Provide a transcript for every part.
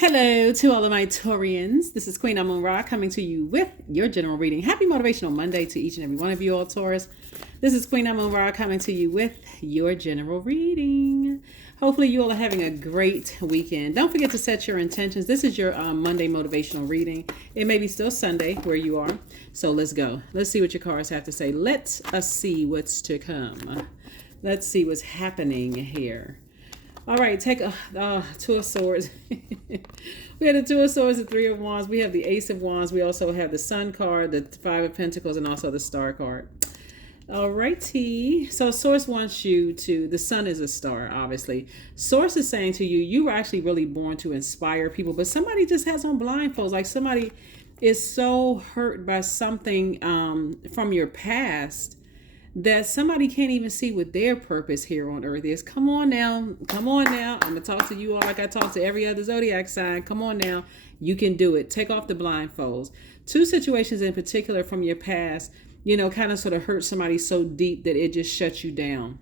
Hello to all of my Taurians. This is Queen Amun Ra coming to you with your general reading. Happy Motivational Monday to each and every one of you all, Taurus. This is Queen Amun Ra coming to you with your general reading. Hopefully you all are having a great weekend. Don't forget to set your intentions. This is your Monday motivational reading. It may be still Sunday where you are. So let's go. Let's see what your cards have to say. Let us see what's to come. Let's see what's happening here. All right, take a Two of Swords. We have the Two of Swords, the Three of Wands. We have the Ace of Wands. We also have the Sun card, the Five of Pentacles, and also the Star card. All righty. So Source wants you to, the sun is a star, obviously. Source is saying to you, you were actually really born to inspire people, but somebody just has on blindfolds. Like somebody is so hurt by something from your past that somebody can't even see what their purpose here on earth is. Come on now. Come on now. I'm going to talk to you all like I talk to every other Zodiac sign. Come on now. You can do it. Take off the blindfolds. Two situations in particular from your past, kind of sort of hurt somebody so deep that it just shuts you down.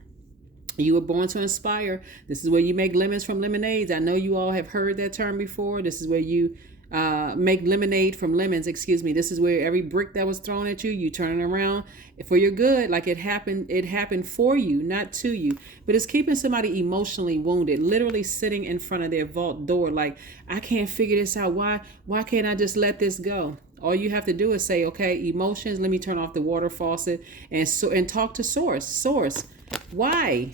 You were born to inspire. This is where you make lemons from lemonades. I know you all have heard that term before. This is where you make lemonade from lemons. This is where every brick that was thrown at you, you turn it around for your good. Like it happened for you, not to you. But it's keeping somebody emotionally wounded, literally sitting in front of their vault door like, I can't figure this out. Why can't I just let this go? All you have to do is say, okay, emotions, let me turn off the water faucet and talk to Source. Why?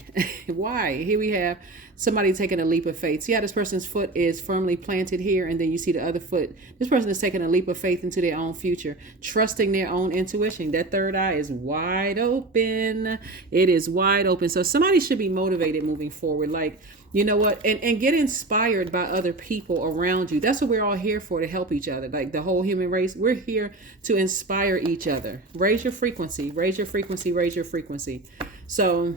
Why? Here we have somebody taking a leap of faith. See how this person's foot is firmly planted here, and then you see the other foot. This person is taking a leap of faith into their own future, trusting their own intuition. That third eye is wide open. It is wide open. So somebody should be motivated moving forward. Like, you know what? And get inspired by other people around you. That's what we're all here for, to help each other. Like the whole human race, we're here to inspire each other. Raise your frequency, raise your frequency, raise your frequency. So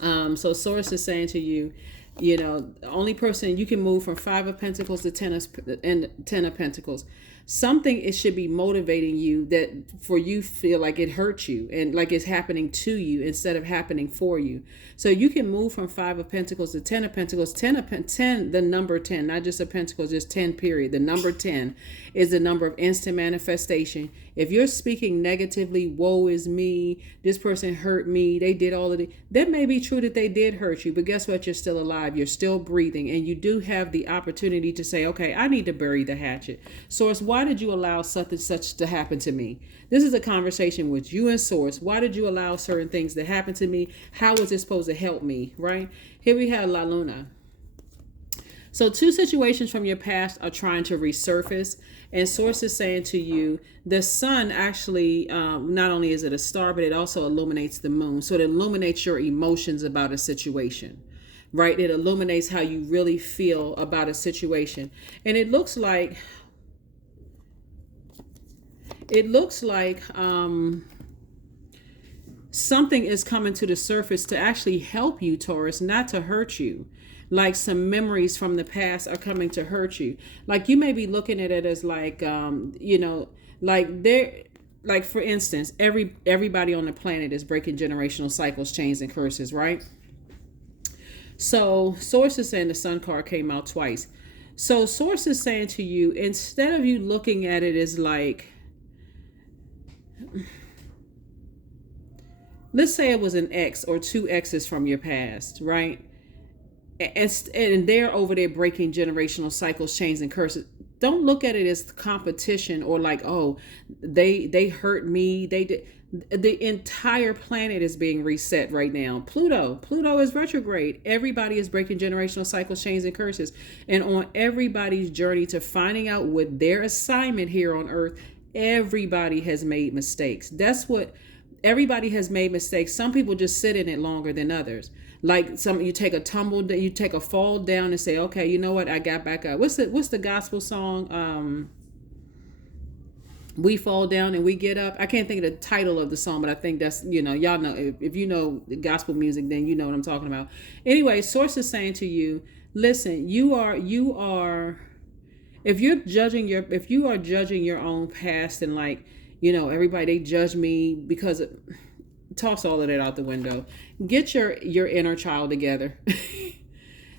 Source is saying to you, the only person you can move from Five of Pentacles to Ten of Pentacles. Something it should be motivating you that for you feel like it hurts you and like it's happening to you instead of happening for you. So you can move from Five of Pentacles to Ten of Pentacles. 10, the number 10, not just a Pentacles, just 10 period. The number 10 is the number of instant manifestation. If you're speaking negatively, woe is me, this person hurt me, they did all of it. That may be true that they did hurt you, but guess what? You're still alive. You're still breathing, and you do have the opportunity to say, okay, I need to bury the hatchet. Source, why did you allow something such to happen to me? This is a conversation with you and Source. Why did you allow certain things to happen to me? How was it supposed to help me, right? Here we have La Luna. So two situations from your past are trying to resurface, and Source is saying to you, the sun actually, not only is it a star, but it also illuminates the moon. So it illuminates your emotions about a situation, right? It illuminates how you really feel about a situation. And it looks like something is coming to the surface to actually help you, Taurus, not to hurt you. Like some memories from the past are coming to hurt you. Like you may be looking at it as like, like for instance, everybody on the planet is breaking generational cycles, chains, and curses, right? So Source is saying the Sun card came out twice. So Source is saying to you, instead of you looking at it as like, let's say it was an ex or two exes from your past, right? And they're over there breaking generational cycles, chains, and curses. Don't look at it as competition or like, oh, they hurt me. They did. The entire planet is being reset right now. Pluto is retrograde. Everybody is breaking generational cycles, chains, and curses. And on everybody's journey to finding out what their assignment here on earth, everybody has made mistakes. That's what everybody has made mistakes. Some people just sit in it longer than others. Like you take a fall down and say, okay, you know what? I got back up. What's the gospel song? We fall down and we get up. I can't think of the title of the song, but I think that's, y'all know, if you know the gospel music, then you know what I'm talking about. Anyway, Source is saying to you, listen, you are, if you are judging your own past and like, everybody, they judge me because toss all of that out the window. Get your inner child together.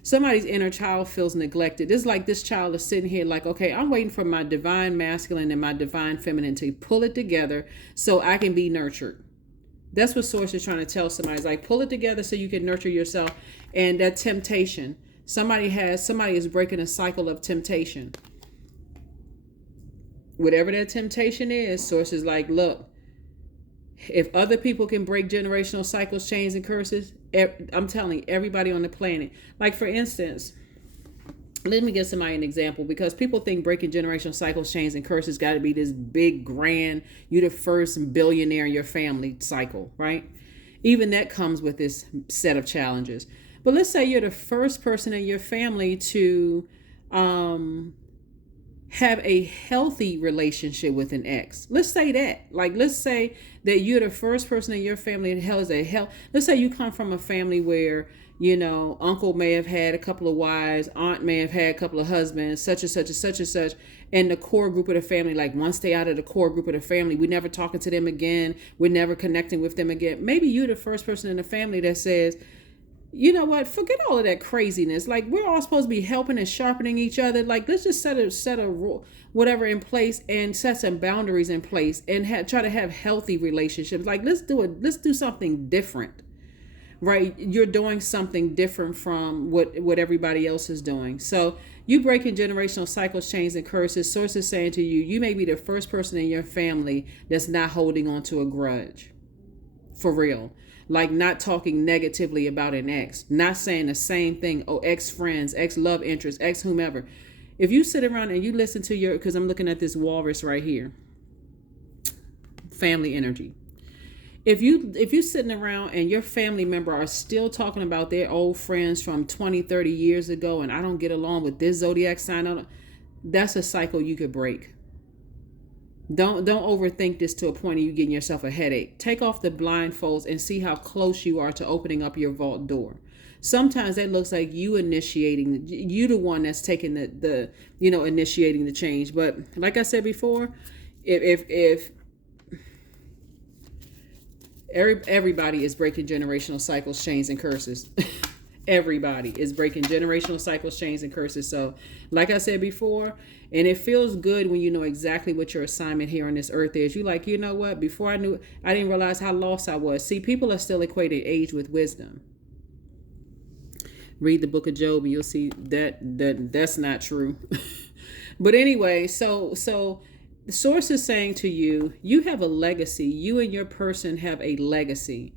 Somebody's inner child feels neglected. It's like this child is sitting here like, okay, I'm waiting for my divine masculine and my divine feminine to pull it together so I can be nurtured. That's what Source is trying to tell somebody. It's like, pull it together so you can nurture yourself. And that temptation, somebody is breaking a cycle of temptation. Whatever that temptation is, Source is like, look, if other people can break generational cycles, chains, and curses, I'm telling you, everybody on the planet. Like, for instance, let me give somebody an example, because people think breaking generational cycles, chains, and curses got to be this big, grand, you're the first billionaire in your family cycle, right? Even that comes with this set of challenges. But let's say you're the first person in your family to have a healthy relationship with an ex. Let's say that. Like, let's say that you're the first person in your family that has a health. Let's say you come from a family where, you know, uncle may have had a couple of wives, aunt may have had a couple of husbands, such and such and such and such. And the core group of the family, like, once they out of the core group of the family, we're never talking to them again. We're never connecting with them again. Maybe you're the first person in the family that says, you know what, forget all of that craziness. Like, we're all supposed to be helping and sharpening each other. Like, let's just set a rule, whatever in place, and set some boundaries in place, and try to have healthy relationships. Like, let's do something different, right? You're doing something different from what everybody else is doing. So you breaking generational cycles, chains, and curses. Source is saying to you, you may be the first person in your family that's not holding on to a grudge. For real. Like, not talking negatively about an ex, not saying the same thing. Oh, ex-friends, ex-love interest, ex-whomever. If you sit around and you listen to because I'm looking at this walrus right here, family energy. If you're sitting around and your family member are still talking about their old friends from 20, 30 years ago, and I don't get along with this Zodiac sign, that's a cycle you could break. Don't overthink this to a point of you getting yourself a headache. Take off the blindfolds and see how close you are to opening up your vault door. Sometimes that looks like you initiating, you the one that's taking the initiating the change. But like I said before, if everybody is breaking generational cycles, chains, and curses. Everybody is breaking generational cycles, chains, and curses. So like I said before, and it feels good when you know exactly what your assignment here on this earth is. You like, you know what? Before I didn't realize how lost I was. See, people are still equating age with wisdom. Read the book of Job and you'll see that's not true. But anyway, so the source is saying to you, you have a legacy. You and your person have a legacy.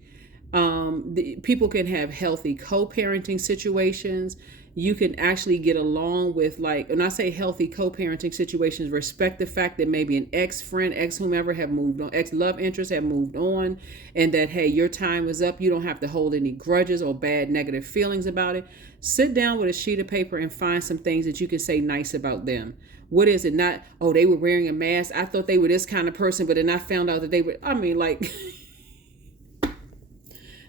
People can have healthy co-parenting situations. You can actually get along with, like, when I say healthy co-parenting situations, respect the fact that maybe an ex-friend, ex-whomever have moved on, ex-love interests have moved on, and that, hey, your time is up. You don't have to hold any grudges or bad negative feelings about it. Sit down with a sheet of paper and find some things that you can say nice about them. What is it? Not, oh, they were wearing a mask. I thought they were this kind of person, but then I found out that they were, I mean, like...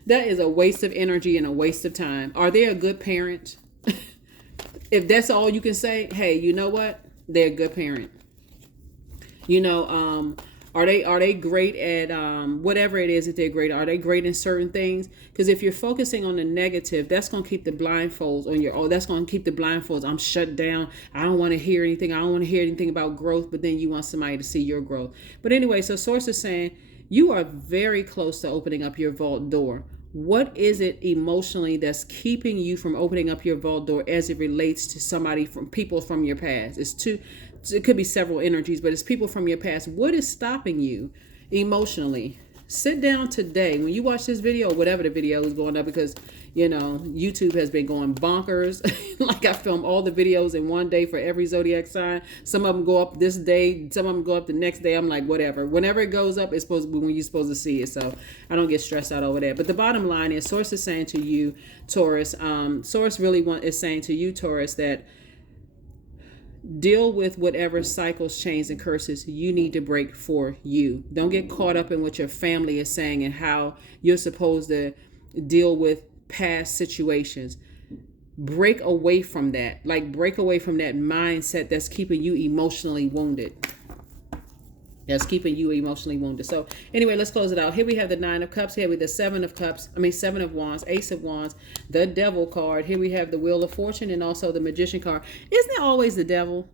That is a waste of energy and a waste of time. Are they a good parent? If that's all you can say, hey, you know what? They're a good parent. You know, are they great at whatever it is that they're great at? Are they great in certain things? Because if you're focusing on the negative, that's going to keep the blindfolds on your, that's going to keep the blindfolds. I'm shut down. I don't want to hear anything. I don't want to hear anything about growth, but then you want somebody to see your growth. But anyway, so Source is saying you are very close to opening up your vault door. What is it emotionally that's keeping you from opening up your vault door as it relates to somebody from people from your past? It could be several energies, but it's people from your past. What is stopping you emotionally? Sit down today when you watch this video, whatever the video is going up, because, you know, YouTube has been going bonkers. Like, I film all the videos in one day for every Zodiac sign. Some of them go up this day. Some of them go up the next day. I'm like, whatever. Whenever it goes up, it's supposed to be when you're supposed to see it. So I don't get stressed out over that. But the bottom line is, Source is saying to you, Taurus, Source really is saying to you, Taurus, that deal with whatever cycles, chains, and curses you need to break for you. Don't get caught up in what your family is saying and how you're supposed to deal with past situations. Break away from that. Like, break away from that mindset that's keeping you emotionally wounded. that's keeping you emotionally wounded. So anyway, let's close it out. Here we have the Nine of Cups. Here we have the Seven of Wands, Ace of Wands, the Devil card. Here we have the Wheel of Fortune and also the Magician card. Isn't it always the devil?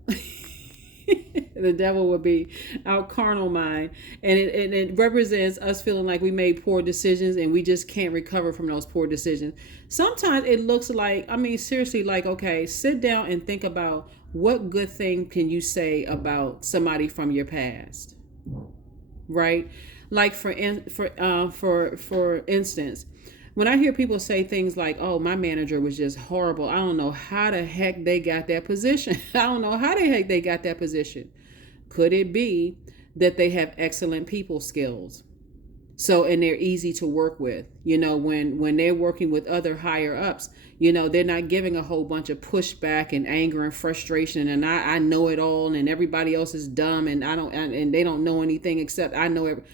The devil would be our carnal mind, and it represents us feeling like we made poor decisions and we just can't recover from those poor decisions. Sometimes it looks like, I mean, seriously, like, okay, sit down and think about what good thing can you say about somebody from your past, right? Like for instance, when I hear people say things like, oh, my manager was just horrible, I don't know how the heck they got that position. I don't know how the heck they got that position. Could it be that they have excellent people skills? So, and they're easy to work with, you know, when they're working with other higher ups, you know, they're not giving a whole bunch of pushback and anger and frustration. And I know it all and everybody else is dumb and and they don't know anything except I know everything.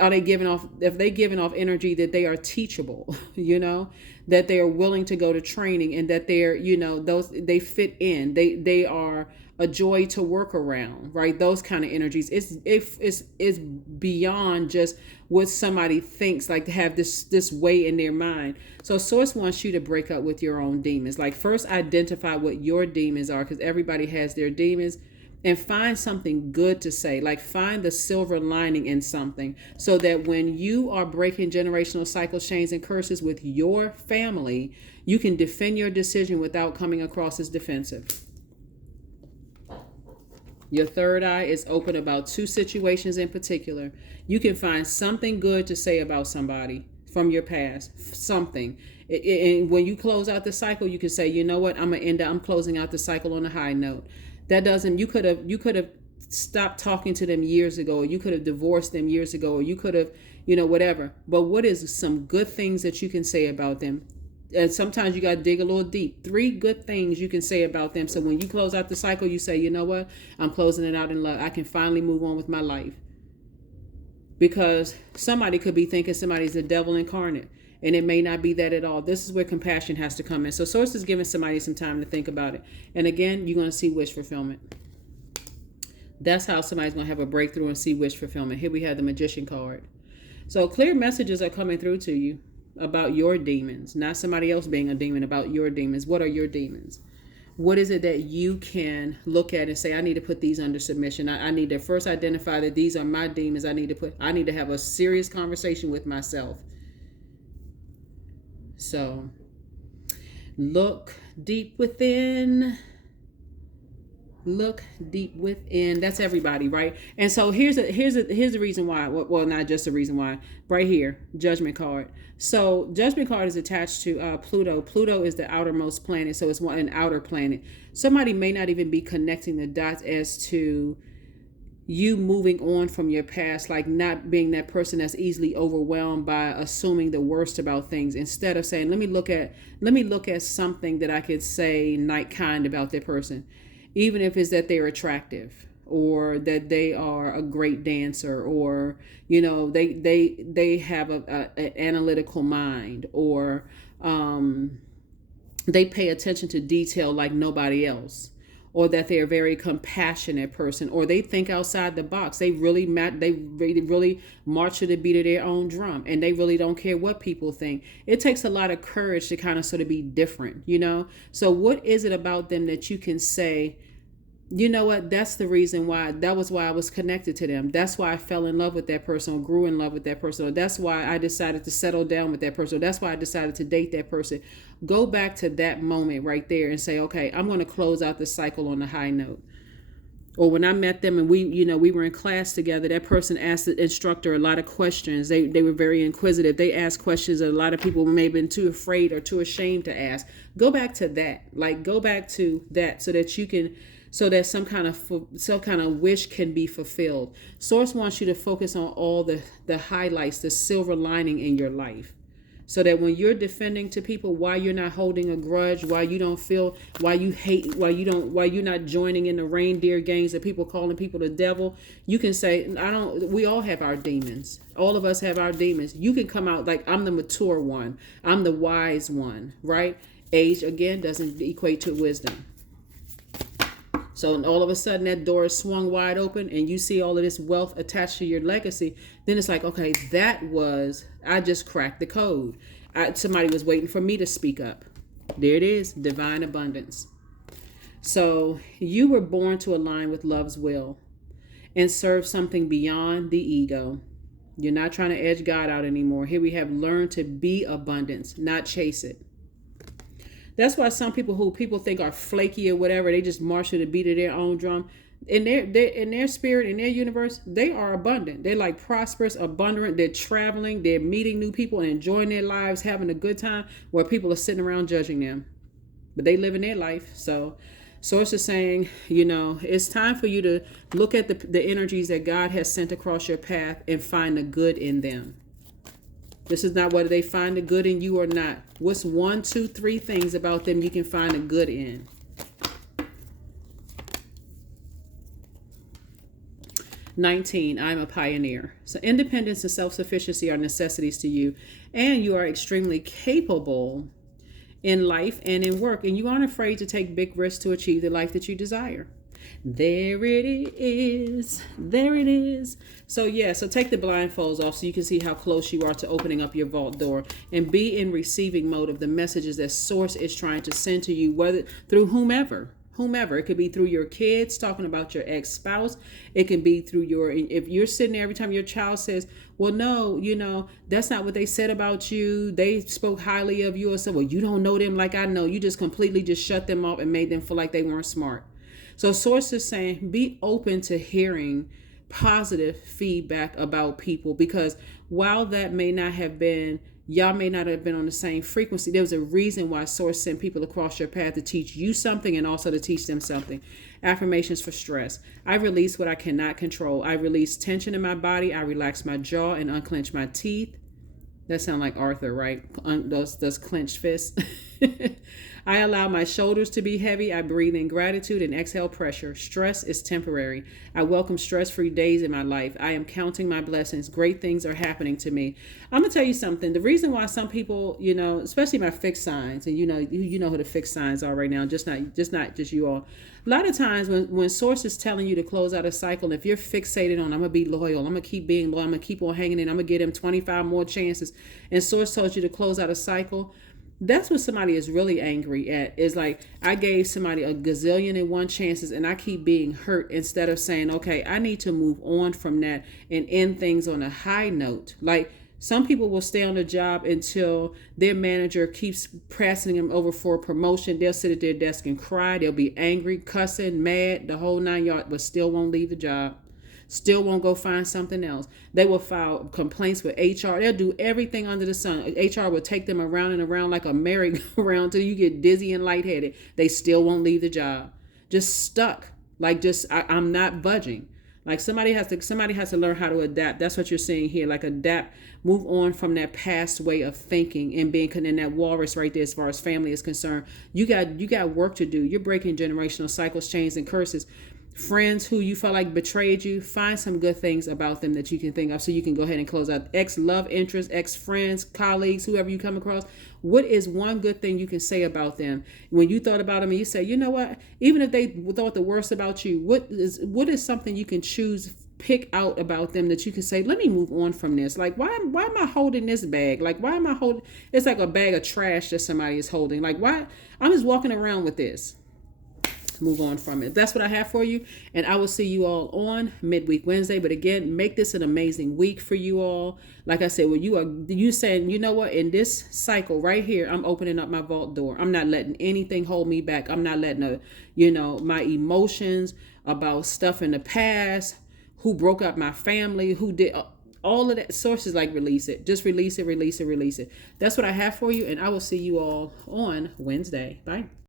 Are they giving off, if they giving off energy that they are teachable, you know, that they are willing to go to training and that they're, you know, they fit in, they are a joy to work around, right? Those kind of energies. It's beyond just what somebody thinks, like to have this way in their mind. So Source wants you to break up with your own demons. Like first identify what your demons are, because everybody has their demons. And find something good to say, like find the silver lining in something so that when you are breaking generational cycles, chains, and curses with your family, you can defend your decision without coming across as defensive. Your third eye is open about two situations in particular. You can find something good to say about somebody from your past, something. And when you close out the cycle, you can say, you know what, I'm closing out the cycle on a high note. That doesn't, you could have stopped talking to them years ago, or you could have divorced them years ago, or you could have, you know, whatever. But what is some good things that you can say about them? And sometimes you got to dig a little deep. 3 good things you can say about them. So when you close out the cycle, you say, you know what? I'm closing it out in love. I can finally move on with my life. Because somebody could be thinking somebody's the devil incarnate. And it may not be that at all. This is where compassion has to come in. So Source is giving somebody some time to think about it. And again, you're going to see wish fulfillment. That's how somebody's going to have a breakthrough and see wish fulfillment. Here we have the Magician card. So clear messages are coming through to you about your demons. Not somebody else being a demon, about your demons. What are your demons? What is it that you can look at and say, I need to put these under submission. I need to first identify that these are my demons. I need to have a serious conversation with myself. So look deep within. Look deep within. That's everybody, right? And so here's the reason why. Well, not just the reason why. Right here, Judgment card. So Judgment card is attached to Pluto. Pluto is the outermost planet, so it's an outer planet. Somebody may not even be connecting the dots as to you moving on from your past, like not being that person that's easily overwhelmed by assuming the worst about things, instead of saying, let me look at something that I could say kind about that person, even if it's that they're attractive or that they are a great dancer, or you know they have an analytical mind, or they pay attention to detail like nobody else, or that they're a very compassionate person, or they think outside the box. They really march to the beat of their own drum, and they really don't care what people think. It takes a lot of courage to kind of sort of be different, you know? So what is it about them that you can say, you know what, that's the reason why, that was why I was connected to them. That's why I fell in love with that person, or grew in love with that person, or that's why I decided to settle down with that person, or that's why I decided to date that person. Go back to that moment right there and say, okay, I'm going to close out the cycle on a high note. Or when I met them and we were in class together, that person asked the instructor a lot of questions. They were very inquisitive. They asked questions that a lot of people may have been too afraid or too ashamed to ask. Go back to that. Like, go back to that so that you can, so that some kind of wish can be fulfilled. Source wants you to focus on all the highlights, the silver lining in your life. So that when you're defending to people why you're not holding a grudge, why you don't feel, why you hate, why you're not joining in the reindeer games that people calling people the devil, you can say, we all have our demons. All of us have our demons. You can come out like, I'm the mature one. I'm the wise one, right? Age, again, doesn't equate to wisdom. So and all of a sudden that door is swung wide open and you see all of this wealth attached to your legacy. Then it's like, okay, I just cracked the code. Somebody was waiting for me to speak up. There it is, divine abundance. So you were born to align with love's will and serve something beyond the ego. You're not trying to edge God out anymore. Here we have learned to be abundance, not chase it. That's why some people who people think are flaky or whatever, they just march to the beat of their own drum. In their spirit, in their universe, they are abundant. They're like prosperous, abundant. They're traveling, they're meeting new people and enjoying their lives, having a good time, where people are sitting around judging them. But they live in their life. So Source is saying, it's time for you to look at the energies that God has sent across your path and find the good in them. This is not whether they find the good in you or not. What's 1, 2, 3 things about them you can find the good in? "19, I'm a pioneer." So independence and self-sufficiency are necessities to you, and you are extremely capable in life and in work, and you aren't afraid to take big risks to achieve the life that you desire. There it is. There it is. So take the blindfolds off so you can see how close you are to opening up your vault door, and be in receiving mode of the messages that Source is trying to send to you, whether through whomever. It could be through your kids talking about your ex-spouse. It can be through if you're sitting there every time your child says, well, no, that's not what they said about you. They spoke highly of you, or said, well, you don't know them like I know. You just completely just shut them off and made them feel like they weren't smart. So Source is saying, be open to hearing positive feedback about people, because while that may not have been, y'all may not have been on the same frequency, there was a reason why Source sent people across your path to teach you something and also to teach them something. Affirmations for stress. I release what I cannot control. I release tension in my body. I relax my jaw and unclench my teeth. That sounds like Arthur, right? Those clenched fists. I allow my shoulders to be heavy. I breathe in gratitude and exhale pressure. Stress is temporary. I welcome stress-free days in my life. I am counting my blessings. Great things are happening to me. I'm going to tell you something. The reason why some people, especially my fixed signs, and you know who the fixed signs are right now, just not you all. A lot of times when Source is telling you to close out a cycle, if you're fixated on, I'm going to be loyal, I'm going to keep being loyal, I'm going to keep on hanging in, I'm going to get him 25 more chances, and Source told you to close out a cycle, that's what somebody is really angry at. Is like, I gave somebody a gazillion and one chances and I keep being hurt, instead of saying, okay, I need to move on from that and end things on a high note. Like, some people will stay on the job until their manager keeps pressing them over for a promotion. They'll sit at their desk and cry. They'll be angry, cussing, mad, the whole 9 yards, but still won't leave the job. Still won't go find something else. They will file complaints with HR. They'll do everything under the sun. HR will take them around and around like a merry-go-round till you get dizzy and lightheaded. They still won't leave the job. Just stuck. Like, I'm not budging. Like, somebody has to learn how to adapt. That's what you're seeing here. Like, adapt, move on from that past way of thinking and being in that walrus right there as far as family is concerned. You got work to do. You're breaking generational cycles, chains, and curses. Friends who you felt like betrayed you, find some good things about them that you can think of so you can go ahead and close out. Ex-love interest, ex-friends, colleagues, whoever you come across. What is one good thing you can say about them? When you thought about them and you say, you know what, even if they thought the worst about you, what is something you can pick out about them that you can say, let me move on from this. Like, why am I holding this bag? Like, why am I holding, it's like a bag of trash that somebody is holding. Like, why, I'm just walking around with this. Move on from it. That's what I have for you, and I will see you all on midweek Wednesday. But again, make this an amazing week for you all. Like I said, when you saying, you know what, in this cycle right here, I'm opening up my vault door. I'm not letting anything hold me back. I'm not letting my emotions about stuff in the past, who broke up my family, who did all of that. Sources like, release it. Just release it, release it, release it. That's what I have for you, and I will see you all on Wednesday. Bye.